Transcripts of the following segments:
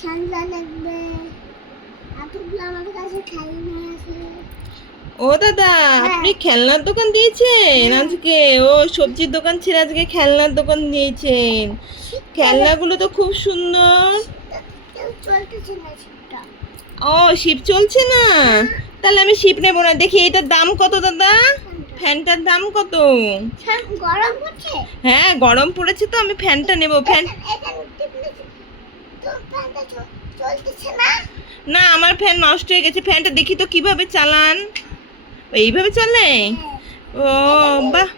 খেলনা লাগবে। এতগুলো আমার কাছে খেলনা আছে। ও দাদা, আপনি খেলনার দোকান দিয়েছেন আজকে? ও সবজির দোকান ছেড়ে আজকে খেলনার দোকান দিয়েছেন। খেলনাগুলো তো খুব সুন্দর। কেউ চলতেছে না সেটা। ও, শিপ চলছে না? তাহলে আমি শিপ নেবো না। দেখি এটার দাম কত দাদা? ফ্যানটার দাম কত? গরম হচ্ছে। হ্যাঁ, গরম পড়েছে তো আমি ফ্যানটা নেব। ফ্যান এখানে টিপলে তো ফ্যানটা চলতেছে না। না, আমার ফ্যান নষ্ট হয়ে গেছে। ফ্যানটা দেখি তো কিভাবে চালান। এইভাবে চলে? ও বাহ,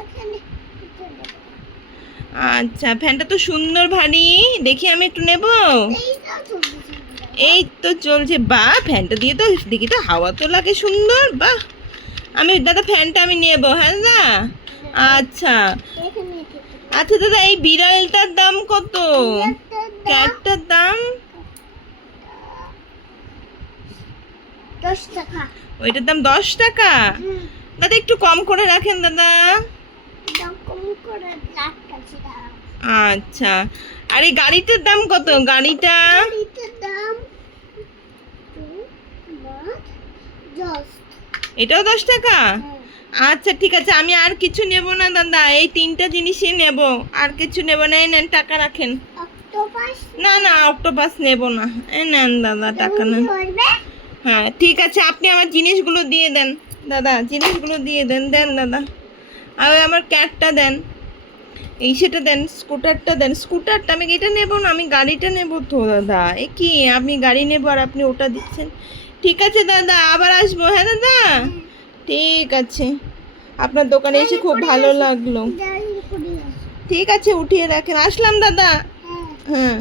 এখানে আচ্ছা। ফ্যানটা তো সুন্দর ভারী। দেখি আমি একটু নেব। এইটা চলতেছে না। এই তো চলছে। বাহ, ফ্যানটা দিয়ে তো দেখি তো হাওয়া তো লাগে সুন্দর। বাহ, আমি দাদা ফ্যানটা আমি নেব। হ্যাঁ দাদা, আচ্ছা। এখানে আচ্ছা দাদা, এই বিড়ালটার দাম কত? ক্যাটটার দাম? 10 টাকা। ওইটার দাম 10 টাকা? দাদা একটু কম করে রাখেন দাদা। দাম কম করে রাখতেছি দাঁড়াও। আচ্ছা। আর এই গাড়িটার দাম কত? গাড়িটা? এটার দাম 10। এটাও 10 টাকা? আচ্ছা ঠিক আছে, আমি আর কিছু নেব না দাদা, এই 3টা জিনিসই নেব। আর কিছু নেব না। এই নেন, টাকা রাখেন। অক্টোপাস না না, অক্টোপাস নেব না। এই নেন দাদা, টাকা নেন। ধরবে। হ্যাঁ ঠিক আছে, আপনি আমার জিনিসগুলো দিয়ে দেন দাদা। জিনিসগুলো দিয়ে দেন। দেন দাদা। আর ওই আমার ক্যাটটা দেন। এই সেটা দেন। স্কুটারটা দেন। স্কুটারটা আমি এটা নেব না, আমি গাড়িটা নেব তো দাদা। এ কি, আমি গাড়ি নেব আর আপনি ওটা দিচ্ছেন? ঠিক আছে দাদা, আবার আসবো। হ্যাঁ দাদা, ঠিক আছে। আপনার দোকানে এসে খুব ভালো লাগলো। ঠিক আছে, উঠিয়ে রাখেন। আসলাম দাদা। হ্যাঁ। হ্যাঁ।